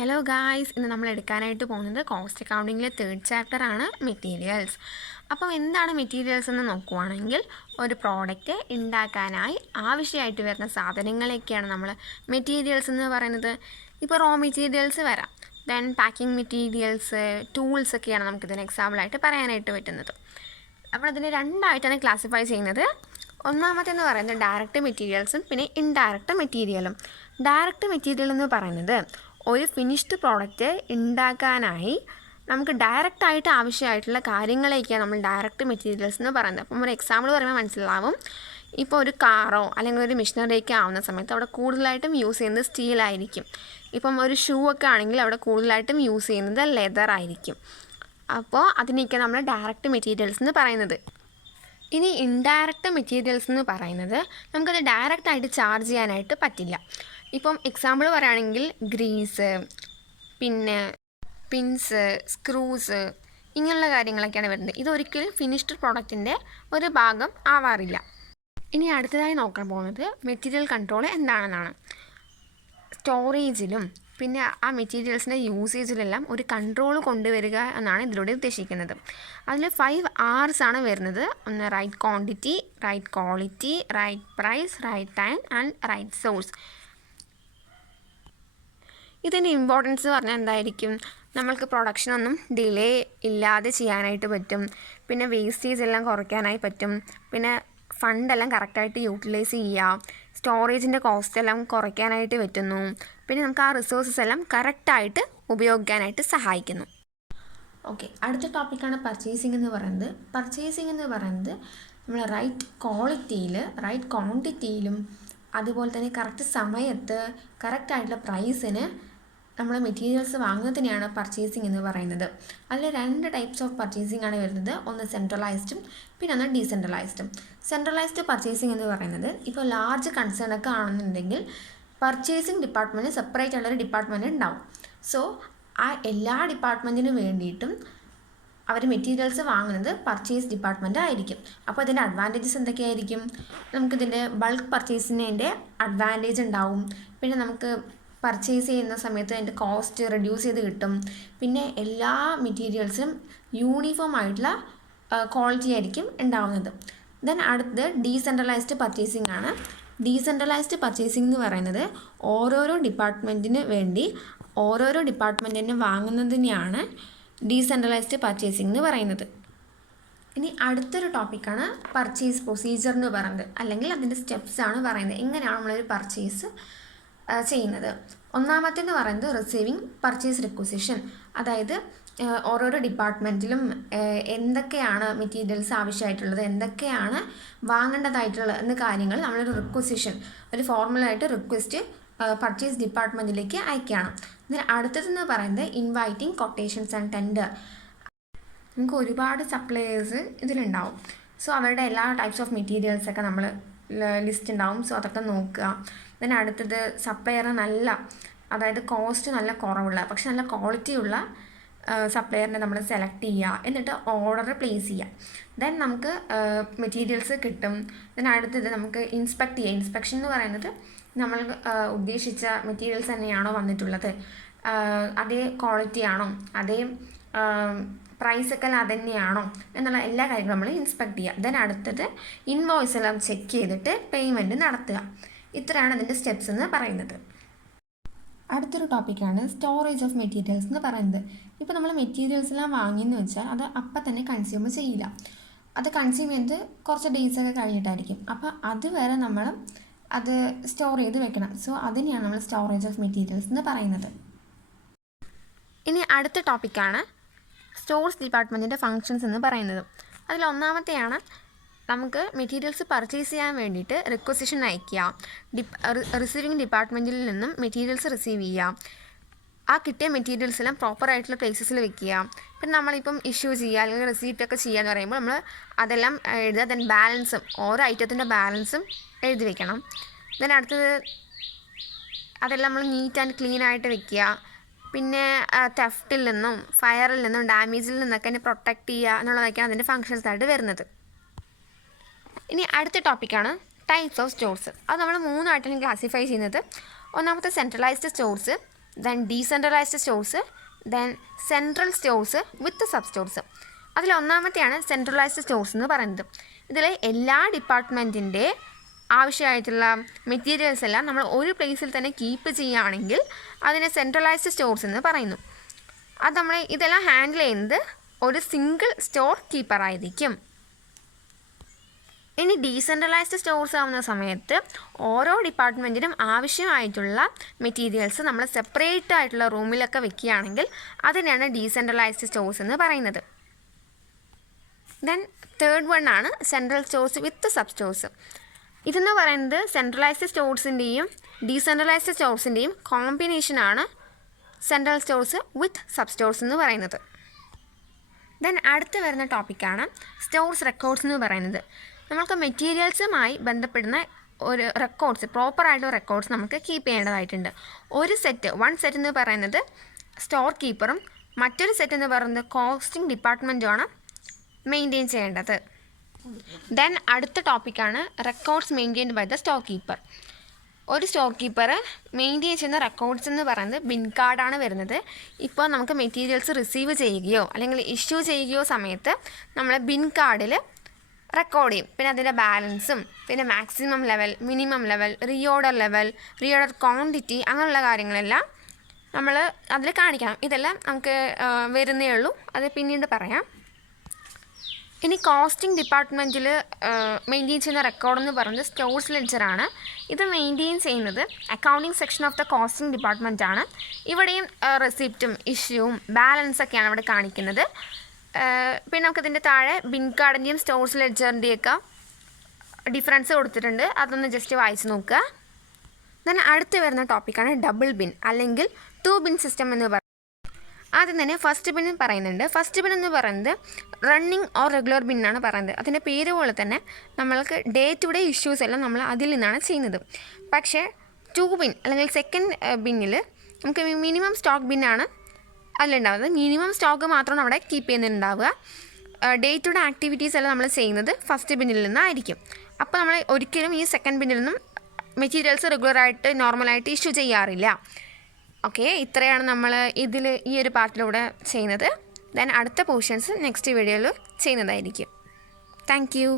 Hello guys, ഇന്ന് നമ്മൾ എടുക്കാനായിട്ട് പോകുന്നത് കോസ്റ്റ് അക്കൗണ്ടിങ്ങിലെ 3rd ചാപ്റ്ററാണ് മെറ്റീരിയൽസ്. അപ്പം എന്താണ് മെറ്റീരിയൽസ് എന്ന് നോക്കുവാണെങ്കിൽ, ഒരു പ്രോഡക്റ്റ് ഉണ്ടാക്കാനായി ആവശ്യമായിട്ട് വരുന്ന സാധനങ്ങളൊക്കെയാണ് നമ്മൾ മെറ്റീരിയൽസ് എന്ന് പറയുന്നത്. ഇപ്പോൾ റോ മെറ്റീരിയൽസ് വരാം, ദെൻ പാക്കിംഗ് മെറ്റീരിയൽസ്, ടൂൾസ് ഒക്കെയാണ് നമുക്കിതിന് എക്സാമ്പിളായിട്ട് പറയാനായിട്ട് പറ്റുന്നത്. അപ്പോൾ അതിനെ രണ്ടായിട്ടാണ് ക്ലാസിഫൈ ചെയ്യുന്നത്. ഒന്നാമത്തെന്ന് പറയുന്നത് ഡയറക്റ്റ് മെറ്റീരിയൽസും പിന്നെ ഇൻഡയറക്റ്റ് മെറ്റീരിയലും. ഡയറക്റ്റ് മെറ്റീരിയൽ എന്ന് പറയുന്നത് ഒരു ഫിനിഷ്ഡ് പ്രോഡക്റ്റ് ഉണ്ടാക്കാനായി നമുക്ക് ഡയറക്റ്റായിട്ട് ആവശ്യമായിട്ടുള്ള കാര്യങ്ങളൊക്കെയാണ് നമ്മൾ ഡയറക്റ്റ് മെറ്റീരിയൽസ് എന്ന് പറയുന്നത്. അപ്പം ഒരു എക്സാമ്പിൾ പറയുമ്പോൾ മനസ്സിലാവും. ഇപ്പോൾ ഒരു കാറോ അല്ലെങ്കിൽ ഒരു മെഷീനറിയൊക്കെ ആവുന്ന സമയത്ത് അവിടെ കൂടുതലായിട്ടും യൂസ് ചെയ്യുന്നത് സ്റ്റീലായിരിക്കും. ഇപ്പം ഒരു ഷൂ ഒക്കെ ആണെങ്കിൽ അവിടെ കൂടുതലായിട്ടും യൂസ് ചെയ്യുന്നത് ലെതർ ആയിരിക്കും. അപ്പോൾ അതിനെയൊക്കെ നമ്മൾ ഡയറക്റ്റ് മെറ്റീരിയൽസ് എന്ന് പറയുന്നത്. ഇനി ഇൻഡയറക്റ്റ് മെറ്റീരിയൽസ് എന്ന് പറയുന്നത് നമുക്കത് ഡയറക്റ്റായിട്ട് ചാർജ് ചെയ്യാനായിട്ട് പറ്റില്ല. ഇപ്പം എക്സാമ്പിൾ പറയുകയാണെങ്കിൽ ഗ്രീസ്, പിന്നെ പിൻസ്, സ്ക്രൂസ്, ഇങ്ങനെയുള്ള കാര്യങ്ങളൊക്കെയാണ് വരുന്നത്. ഇതൊരിക്കലും ഫിനിഷ്ഡ് പ്രോഡക്റ്റിൻ്റെ ഒരു ഭാഗം ആവാറില്ല. ഇനി അടുത്തതായി നോക്കാൻ പോകുന്നത് മെറ്റീരിയൽ കൺട്രോൾ എന്താണെന്നാണ്. സ്റ്റോറേജിലും പിന്നെ ആ മെറ്റീരിയൽസിൻ്റെ യൂസേജിലെല്ലാം ഒരു കൺട്രോൾ കൊണ്ടുവരിക എന്നാണ് ഇതിലൂടെ ഉദ്ദേശിക്കുന്നത്. അതിൽ 5 R's ആണ് വരുന്നത്. ഒന്ന് right quantity, right quality, right price, right time and right source. ഇതിൻ്റെ ഇമ്പോർട്ടൻസ് പറഞ്ഞാൽ എന്തായിരിക്കും? നമ്മൾക്ക് പ്രൊഡക്ഷനൊന്നും ഡിലേ ഇല്ലാതെ ചെയ്യാനായിട്ട് പറ്റും, പിന്നെ വേസ്റ്റേജ് എല്ലാം കുറയ്ക്കാനായി പറ്റും, പിന്നെ ഫണ്ടെല്ലാം കറക്റ്റായിട്ട് യൂട്ടിലൈസ് ചെയ്യുക, സ്റ്റോറേജിൻ്റെ കോസ്റ്റ് എല്ലാം കുറയ്ക്കാനായിട്ട് പറ്റുന്നു, പിന്നെ നമുക്ക് ആ റിസോഴ്സസ് എല്ലാം കറക്റ്റായിട്ട് ഉപയോഗിക്കാനായിട്ട് സഹായിക്കുന്നു. ഓക്കെ, അടുത്ത ടോപ്പിക്കാണ് പർച്ചേസിംഗ് എന്ന് പറയുന്നത്. പർച്ചേസിംഗ് എന്ന് പറയുന്നത് നമ്മൾ റൈറ്റ് ക്വാളിറ്റിയിൽ, റൈറ്റ് ക്വാണ്ടിറ്റിയിലും അതുപോലെ തന്നെ കറക്റ്റ് സമയത്ത് കറക്റ്റായിട്ടുള്ള പ്രൈസിന് നമ്മൾ മെറ്റീരിയൽസ് വാങ്ങുന്നതിനെയാണ് പർച്ചേസിംഗ് എന്ന് പറയുന്നത്. അതിൽ 2 ടൈപ്സ് ഓഫ് പർച്ചേസിംഗ് ആണ് വരുന്നത്. ഒന്ന് സെൻട്രലൈസ്ഡും പിന്നെ ഒന്ന് ഡീസെൻട്രലൈസ്ഡും. സെൻട്രലൈസ്ഡ് പർച്ചേസിംഗ് എന്ന് പറയുന്നത് ഇപ്പോൾ ലാർജ് കൺസേൺ ഒക്കെ ആണെന്നുണ്ടെങ്കിൽ പർച്ചേസിംഗ് ഡിപ്പാർട്ട്മെൻറ്റ് സെപ്പറേറ്റ് ഉള്ളൊരു ഡിപ്പാർട്ട്മെൻറ്റ് ഉണ്ടാവും. സോ ആ എല്ലാ ഡിപ്പാർട്ട്മെൻറ്റിനും വേണ്ടിയിട്ടും അവർ മെറ്റീരിയൽസ് വാങ്ങുന്നത് പർച്ചേസ് ഡിപ്പാർട്ട്മെൻറ്റ് ആയിരിക്കും. അപ്പോൾ ഇതിൻ്റെ അഡ്വാൻറ്റേജസ് എന്തൊക്കെയായിരിക്കും? നമുക്കിതിൻ്റെ ബൾക്ക് പർച്ചേസിൻ്റെ അഡ്വാൻറ്റേജ് ഉണ്ടാവും. പിന്നെ നമുക്ക് പർച്ചേസ് ചെയ്യുന്ന സമയത്ത് അതിൻ്റെ കോസ്റ്റ് റെഡ്യൂസ് ചെയ്ത് കിട്ടും. പിന്നെ എല്ലാ മെറ്റീരിയൽസിനും യൂണിഫോം ആയിട്ടുള്ള ക്വാളിറ്റി ആയിരിക്കും ഉണ്ടാവുന്നത്. ദെൻ അടുത്തത് ഡീസെൻട്രലൈസ്ഡ് പർച്ചേസിംഗ് ആണ്. ഡീസെൻട്രലൈസ്ഡ് പർച്ചേസിംഗ് എന്ന് പറയുന്നത് ഓരോരോ ഡിപ്പാർട്ട്മെൻറ്റിന് വേണ്ടി ഓരോരോ ഡിപ്പാർട്ട്മെൻറ്റിന് വാങ്ങുന്നതിനെയാണ് ഡീസെൻട്രലൈസ്ഡ് പർച്ചേസിംഗ് എന്ന് പറയുന്നത്. ഇനി അടുത്തൊരു ടോപ്പിക്കാണ് പർച്ചേസ് പ്രൊസീജിയർ എന്ന് പറയുന്നത്, അല്ലെങ്കിൽ അതിൻ്റെ സ്റ്റെപ്സ് ആണ് പറയുന്നത്. എങ്ങനെയാണ് നമ്മളൊരു പർച്ചേസ് ചെയ്യുന്നത്? ഒന്നാമത്തേന്ന് പറയുന്നത് റിസീവിങ് പർച്ചേസ് റിക്വസിഷൻ. അതായത് ഓരോരോ ഡിപ്പാർട്ട്മെൻറ്റിലും എന്തൊക്കെയാണ് മെറ്റീരിയൽസ് ആവശ്യമായിട്ടുള്ളത്, എന്തൊക്കെയാണ് വാങ്ങേണ്ടതായിട്ടുള്ളത് എന്ന കാര്യങ്ങൾ നമ്മളൊരു റിക്വസിഷൻ, ഒരു ഫോർമലായിട്ട് റിക്വസ്റ്റ് പർച്ചേസ് ഡിപ്പാർട്ട്മെൻറ്റിലേക്ക് അയക്കുകയാണ്. ഇതിന് അടുത്തതെന്ന് പറയുന്നത് ഇൻവൈറ്റിംഗ് കൊട്ടേഷൻസ് ആൻഡ് ടെൻഡർ. നമുക്ക് ഒരുപാട് സപ്ലയേഴ്സ് ഇതിലുണ്ടാവും. സോ അവരുടെ എല്ലാ ടൈപ്സ് ഓഫ് മെറ്റീരിയൽസൊക്കെ നമ്മൾ ലിസ്റ്റ് ഉണ്ടാവും. സോ അതൊക്കെ നോക്കുക. then അടുത്തത് സപ്ലയർ അതായത് കോസ്റ്റ് നല്ല കുറവുള്ള പക്ഷെ നല്ല ക്വാളിറ്റിയുള്ള സപ്ലയറിനെ നമ്മൾ സെലക്ട് ചെയ്യുക, എന്നിട്ട് ഓർഡർ പ്ലേസ് ചെയ്യുക. ദെൻ നമുക്ക് മെറ്റീരിയൽസ് കിട്ടും. ദെൻ അടുത്തത് നമുക്ക് ഇൻസ്പെക്ട് ചെയ്യുക. ഇൻസ്പെക്ഷൻ എന്ന് പറയുന്നത് നമ്മൾ ഉദ്ദേശിച്ച മെറ്റീരിയൽസ് തന്നെയാണോ വന്നിട്ടുള്ളത്, അതേ ക്വാളിറ്റി ആണോ, അതേ പ്രൈസൊക്കെ അത് തന്നെയാണോ എന്നുള്ള എല്ലാ കാര്യങ്ങളും നമ്മൾ ഇൻസ്പെക്ട് ചെയ്യുക. ദെൻ അടുത്തത് ഇൻവോയ്സ് എല്ലാം ചെക്ക് ചെയ്തിട്ട് പേയ്മെൻറ്റ് നടത്തുക. ഇത്രയാണ് അതിൻ്റെ സ്റ്റെപ്സ് എന്ന് പറയുന്നത്. അടുത്തൊരു ടോപ്പിക്കാണ് സ്റ്റോറേജ് ഓഫ് മെറ്റീരിയൽസ് എന്ന് പറയുന്നത്. ഇപ്പോൾ നമ്മൾ മെറ്റീരിയൽസ് എല്ലാം വാങ്ങിയെന്ന് വെച്ചാൽ അത് അപ്പം തന്നെ കൺസ്യൂം ചെയ്യില്ല. അത് കൺസ്യൂം ചെയ്ത് കുറച്ച് ഡേയ്സൊക്കെ കഴിഞ്ഞിട്ടായിരിക്കും. അപ്പോൾ അതുവരെ നമ്മൾ അത് സ്റ്റോർ ചെയ്ത് വെക്കണം. സോ അതിനെയാണ് നമ്മൾ സ്റ്റോറേജ് ഓഫ് മെറ്റീരിയൽസ് എന്ന് പറയുന്നത്. ഇനി അടുത്ത ടോപ്പിക്കാണ് സ്റ്റോർസ് ഡിപ്പാർട്ട്മെൻറ്റിൻ്റെ ഫങ്ഷൻസ് എന്ന് പറയുന്നത്. അതിൽ ഒന്നാമത്തെയാണ് നമുക്ക് മെറ്റീരിയൽസ് പർച്ചേസ് ചെയ്യാൻ വേണ്ടിയിട്ട് റിക്വസിഷൻ അയയ്ക്കുക, റിസീവിങ് ഡിപ്പാർട്ട്മെൻറ്റിൽ നിന്നും മെറ്റീരിയൽസ് റിസീവ് ചെയ്യുക, ആ കിട്ടിയ മെറ്റീരിയൽസ് എല്ലാം പ്രോപ്പറായിട്ടുള്ള പ്ലേസസിൽ വെക്കുക. പിന്നെ നമ്മളിപ്പം ഇഷ്യൂ ചെയ്യുക അല്ലെങ്കിൽ റിസീപ്റ്റൊക്കെ ചെയ്യുക എന്ന് പറയുമ്പോൾ നമ്മൾ അതെല്ലാം എഴുതുക. ദെൻ ബാലൻസും ഓരോ ഐറ്റത്തിൻ്റെ ബാലൻസും എഴുതി വെക്കണം. ദെൻ അടുത്തത് അതെല്ലാം നമ്മൾ നീറ്റ് ആൻഡ് ക്ലീൻ ആയിട്ട് വെക്കുക. പിന്നെ തെഫ്റ്റിൽ നിന്നും ഫയറിൽ നിന്നും ഡാമേജിൽ നിന്നൊക്കെ അതിനെ പ്രൊട്ടക്റ്റ് ചെയ്യുക എന്നുള്ളതൊക്കെയാണ് അതിൻ്റെ ഫങ്ഷൻസ് ആയിട്ട് വരുന്നത്. ഇനി അടുത്ത ടോപ്പിക്കാണ് ടൈപ്സ് ഓഫ് സ്റ്റോർസ്. അത് നമ്മൾ 3 ആയിട്ടാണ് ക്ലാസിഫൈ ചെയ്യുന്നത്. ഒന്നാമത്തെ centralised stores, then decentralised stores, then central stores with sub stores. അതിലൊന്നാമത്തെയാണ് സെൻട്രലൈസ്ഡ് സ്റ്റോഴ്സ് എന്ന് പറയുന്നത്. ഇതിൽ എല്ലാ ഡിപ്പാർട്ട്മെൻറ്റിൻ്റെ ആവശ്യമായിട്ടുള്ള മെറ്റീരിയൽസ് എല്ലാം നമ്മൾ ഒരു പ്ലേസിൽ തന്നെ കീപ്പ് ചെയ്യുകയാണെങ്കിൽ അതിനെ സെൻട്രലൈസ്ഡ് സ്റ്റോഴ്സ് എന്ന് പറയുന്നു. അത് നമ്മൾ ഇതെല്ലാം ഹാൻഡിൽ ചെയ്യുന്നത് ഒരു സിംഗിൾ സ്റ്റോർ കീപ്പറായിരിക്കും. ഇനി ഡീസെൻട്രലൈസ്ഡ് സ്റ്റോഴ്സ് ആവുന്ന സമയത്ത് ഓരോ ഡിപ്പാർട്ട്മെൻറ്റിനും ആവശ്യമായിട്ടുള്ള മെറ്റീരിയൽസ് നമ്മൾ സെപ്പറേറ്റ് ആയിട്ടുള്ള റൂമിലൊക്കെ വെക്കുകയാണെങ്കിൽ അതിനാണ് ഡീസെൻട്രലൈസ്ഡ് സ്റ്റോഴ്സ് എന്ന് പറയുന്നത്. ദെൻ തേർഡ് വൺ ആണ് central stores with sub stores. ഇതെന്ന് പറയുന്നത് സെൻട്രലൈസ്ഡ് സ്റ്റോഴ്സിൻ്റെയും ഡീസെൻട്രലൈസ്ഡ് സ്റ്റോഴ്സിൻ്റെയും കോമ്പിനേഷനാണ് central stores with sub stores എന്ന് പറയുന്നത്. ദെൻ അടുത്ത് വരുന്ന ടോപ്പിക്കാണ് സ്റ്റോഴ്സ് റെക്കോർഡ്സ് എന്ന് പറയുന്നത്. നമുക്ക് മെറ്റീരിയൽസുമായി ബന്ധപ്പെടുന്ന ഒരു റെക്കോർഡ്സ്, പ്രോപ്പറായിട്ടുള്ള റെക്കോർഡ്സ് നമുക്ക് കീപ്പ് ചെയ്യേണ്ടതായിട്ടുണ്ട്. വൺ സെറ്റ് എന്ന് പറയുന്നത് സ്റ്റോർ കീപ്പറും മറ്റൊരു സെറ്റ് എന്ന് പറയുന്നത് കോസ്റ്റിംഗ് ഡിപ്പാർട്ട്മെൻറ്റുമാണ് മെയിൻറ്റെയിൻ ചെയ്യേണ്ടത്. ദെൻ അടുത്ത ടോപ്പിക്കാണ് records maintained by the store keeper. ഒരു സ്റ്റോർ കീപ്പർ മെയിൻറ്റെയിൻ ചെയ്യുന്ന റെക്കോർഡ്സ് എന്ന് പറയുന്നത് ബിൻ കാർഡാണ് വരുന്നത്. ഇപ്പോൾ നമുക്ക് മെറ്റീരിയൽസ് റിസീവ് ചെയ്യുകയോ അല്ലെങ്കിൽ ഇഷ്യൂ ചെയ്യുകയോ സമയത്ത് നമ്മൾ ബിൻ കാർഡിൽ റെക്കോർഡ് ചെയ്യും. പിന്നെ അതിൻ്റെ ബാലൻസും പിന്നെ maximum level, minimum level, reorder quantity അങ്ങനെയുള്ള കാര്യങ്ങളെല്ലാം നമ്മൾ അതിൽ കാണിക്കണം. ഇതെല്ലാം നമുക്ക് വരുന്നേ ഉള്ളൂ, അത് പിന്നീട് പറയാം. ഇനി കോസ്റ്റിംഗ് ഡിപ്പാർട്ട്മെൻറ്റിൽ മെയിൻറ്റെയിൻ ചെയ്യുന്ന റെക്കോർഡ് എന്ന് പറയുന്നത് സ്റ്റോഴ്സ് ലെഡ്ജറാണ്. ഇത് മെയിൻറ്റെയിൻ ചെയ്യുന്നത് accounting section of the costing department ആണ്. ഇവിടെയും റെസിപ്റ്റും ഇഷ്യൂവും ബാലൻസൊക്കെയാണ് ഇവിടെ കാണിക്കുന്നത്. പിന്നെ നമുക്കിതിൻ്റെ താഴെ ബിൻ കാർഡിൻ്റെയും സ്റ്റോഴ്സ് ലെഡ്ജറിൻ്റെയൊക്കെ ഡിഫറൻസ് കൊടുത്തിട്ടുണ്ട്, അതൊന്ന് ജസ്റ്റ് വായിച്ച് നോക്കുക. ദെൻ അടുത്ത് വരുന്ന ടോപ്പിക്കാണ് ഡബിൾ ബിൻ അല്ലെങ്കിൽ 2 ബിൻ സിസ്റ്റം എന്ന് പറയുന്നത്. ആദ്യം തന്നെ ഫസ്റ്റ് ബിൻ പറയുന്നുണ്ട്. ഫസ്റ്റ് ബിൻ എന്ന് പറയുന്നത് റണ്ണിങ് ഓർ റെഗുലർ ബിന്നാണ് പറയുന്നത്. അതിൻ്റെ പേര് പോലെ തന്നെ നമ്മൾക്ക് ഡേ ടു ഡേ ഇഷ്യൂസ് എല്ലാം നമ്മൾ അതിൽ നിന്നാണ് ചെയ്യുന്നത്. പക്ഷേ 2 ബിൻ അല്ലെങ്കിൽ സെക്കൻഡ് ബിന്നിൽ നമുക്ക് മിനിമം സ്റ്റോക്ക് ബിന്നാണ് അതിലുണ്ടാവുന്നത്. മിനിമം സ്റ്റോക്ക് മാത്രമാണ് അവിടെ കീപ്പ് ചെയ്യുന്നുണ്ടാവുക. ഡേ ടു ഡേ ആക്ടിവിറ്റീസ് എല്ലാം നമ്മൾ ചെയ്യുന്നത് ഫസ്റ്റ് ബിന്നിൽ നിന്നായിരിക്കും. അപ്പോൾ നമ്മൾ ഒരിക്കലും ഈ സെക്കൻഡ് ബിന്നിൽ നിന്നും മെറ്റീരിയൽസ് റെഗുലറായിട്ട് നോർമലായിട്ട് ഇഷ്യൂ ചെയ്യാറില്ല. ഓക്കെ, ഇത്രയാണ് നമ്മൾ ഈ ഒരു പാർട്ടിലൂടെ ചെയ്യുന്നത്. ദെൻ അടുത്ത പോർഷൻസ് നെക്സ്റ്റ് വീഡിയോയിൽ ചെയ്യുന്നതായിരിക്കും. Thank you.